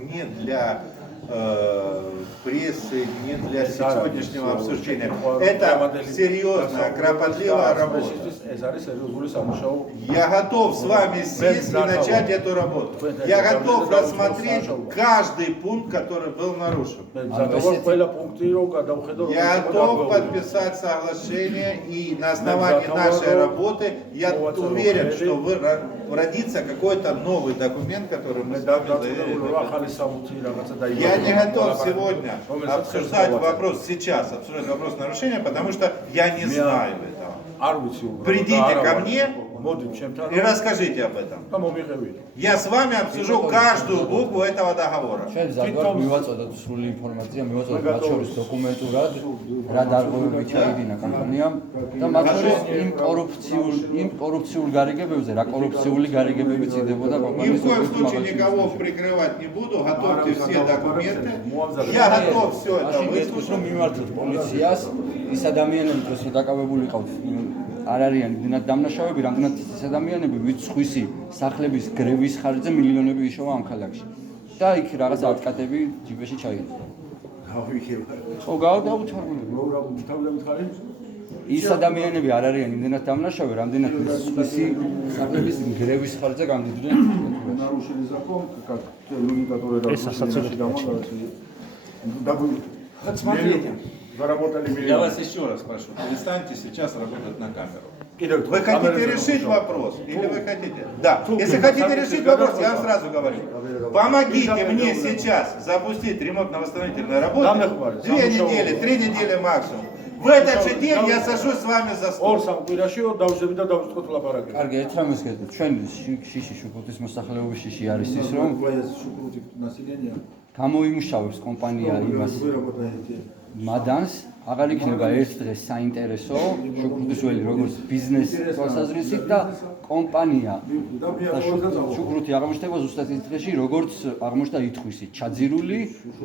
не для прессы, не для сегодняшнего обсуждения. Это серьезная, кропотливая работа. Я готов с вами сесть и начать эту работу. Я готов рассмотреть каждый пункт, который был нарушен. Я готов подписать соглашение, и на основании нашей работы я уверен, что родится какой-то новый документ, который мы с вами заявили. Я не готов сегодня обсуждать вопрос, сейчас обсуждать вопрос нарушения, потому что я не знаю этого. Придите ко мне и расскажите об этом. Я с вами обсужу каждую букву этого договора. Ни в коем случае никого прикрывать не буду, готовьте все документы. Я готов все это выслушать. არ არიან დინად დამნაშავეები, რამდენად ეს ადამიანები ვიცხვისი სახლების გრევის ხარჯზე მილიონები იშოვა ამ ქალაქში. და იქ რაღაც არტკატები ჯიბეში ჩაიდგა. ხო, გავდაუჩარგული. ის ადამიანები არ არიან იმდენად დამნაშავე, რამდენად ვიცხვისი სახლების გრევის ხარჯზე გამდიდნენ. Я вас еще раз прошу, перестаньте сейчас работать на камеру. Вы хотите решить вопрос? Или вы хотите? Да. Если хотите решить вопрос, я вам сразу говорю. Помогите мне сейчас запустить ремонтно-восстановительные работы. 2 недели, 3 недели максимум. В этот же день я сажусь с вами за стол. კარგი, ერთ რამეს გეტყვით, ჩვენ შიში შუქუთის მოსახლეობის შიში არის ის, რომ გამოიმუშავებს კომპანია იმას მადანს, აღარ იქნება ერთ დღეს საინტერესო შუქრუთის ველი როგორც ბიზნეს თვალსაზრისით და კომპანია და შუქრუთი აღმოჩნდება ზუსტად ის დღეში როგორც აღმოჩნდა ითხვისი, ჩაძირული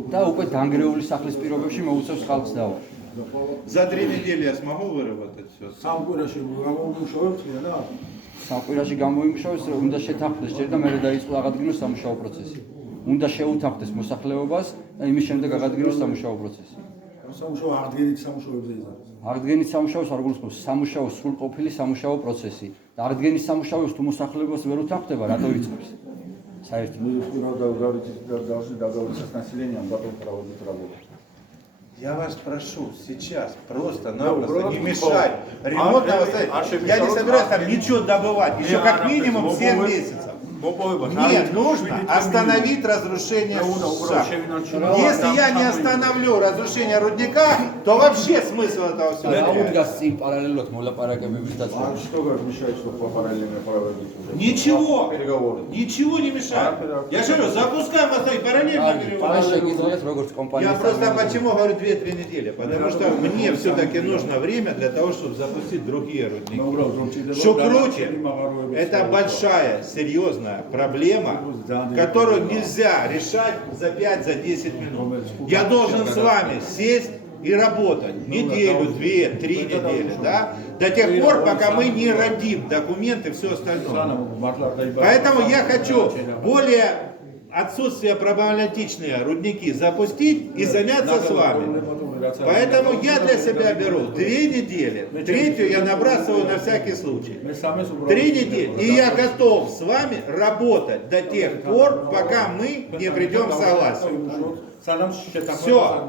და უკვე დანგრეული სახლის პირობებში მოუწევს ხალხს დავა. За 3 недели я смогу выработать все. სამკვირაში გამოიმუშავეს, უნდა შეთანხმდეს ჯერ და მერე დაიწყო აღადგინოს სამუშაო პროცესი. უნდა შეუთანხმდეს მოსახლეობას და იმის შემდეგ აღადგინოს სამუშაო პროცესი. აღდგენის სამუშაოს არ გულისხმობს სამუშაო სრულყოფილი სამუშაო პროცესი. და აღდგენის სამუშაოს თუ მოსახლეობას ვერ უთანხმდება, რატო იწყებს? საერთოდ Я вас прошу сейчас просто-напросто не мешать. Я не собираюсь там ничего добывать. Еще как минимум 7 месяцев. Мне нужно остановить разрушение шахт. Если я не остановлю разрушение рудника, то вообще смысл этого всего. Ничего. Ничего не мешает. Я же говорю, запускаем параллельно перевод. Я просто почему говорю 2-3 недели? Потому что мне все-таки нужно время для того, чтобы запустить другие рудники. Шукрути – это большая, серьезная проблема, которую нельзя решать за 5-10 минут. Я должен с вами сесть и работать неделю, 2-3 недели, да? До тех пор, пока мы не родим документы и все остальное. Поэтому я хочу более отсутствие проблематичные рудники запустить и заняться с вами. Поэтому я для себя беру 2 недели, 3-ю я набрасываю на всякий случай. 3 недели, и я готов с вами работать до тех пор, пока мы не придем к согласию. Все.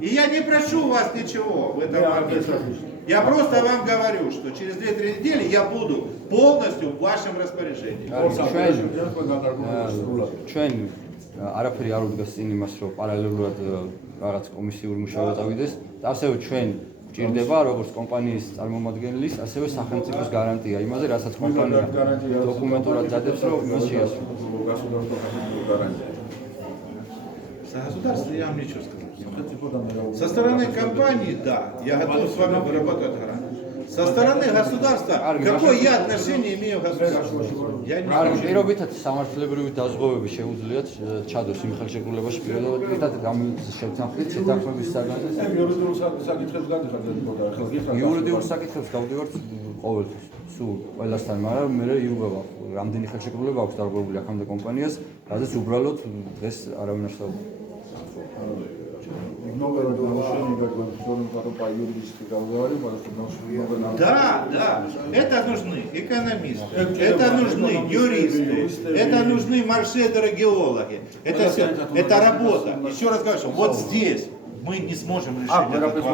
И я не прошу у вас ничего в этом моменте. Я просто вам говорю, что через 2-3 недели я буду полностью в вашем распоряжении. არაფერი არ უდგას წინ იმას, რომ პარალელურად რაღაც კომისიური მუშაობა წავიდეს. ასევე ჩვენ ჭირდება როგორც კომპანიის წარმომადგენლის, ასევე სახელმწიფოს გარანტია имазе, რასაც კომპანია დოკუმენტურად დადებს, რომ იმას შეასრულოს. Государство, я вам ничего сказал. Со стороны компании, да, я готов с вами выработать гарантию. Со стороны государства, какое я отношение имею к государству? Я не знаю. პირობითად სამართლებრივი დაზღვევები შეუძლიათ ჩადოს იმ ხელშეკრულებაში პირობითად შევთანხმდით შეთანხმების საგანძილს. იურიდიულ საკითხებს გავდივართ ყოველთვის. სულ ყველასთან, მაგრამ მე იუღება. რამდენი ხელშეკრულება აქვს დარღვეული აქამდე კომპანიას, რადგან უბრალოდ დღეს არავინ არ საუბრობს. Да, это нужны экономисты, это нужны юристы, это нужны маршрутера, геологи. Это все, это работа. Еще раз говорю, что вот здесь мы не сможем решить этот вопрос.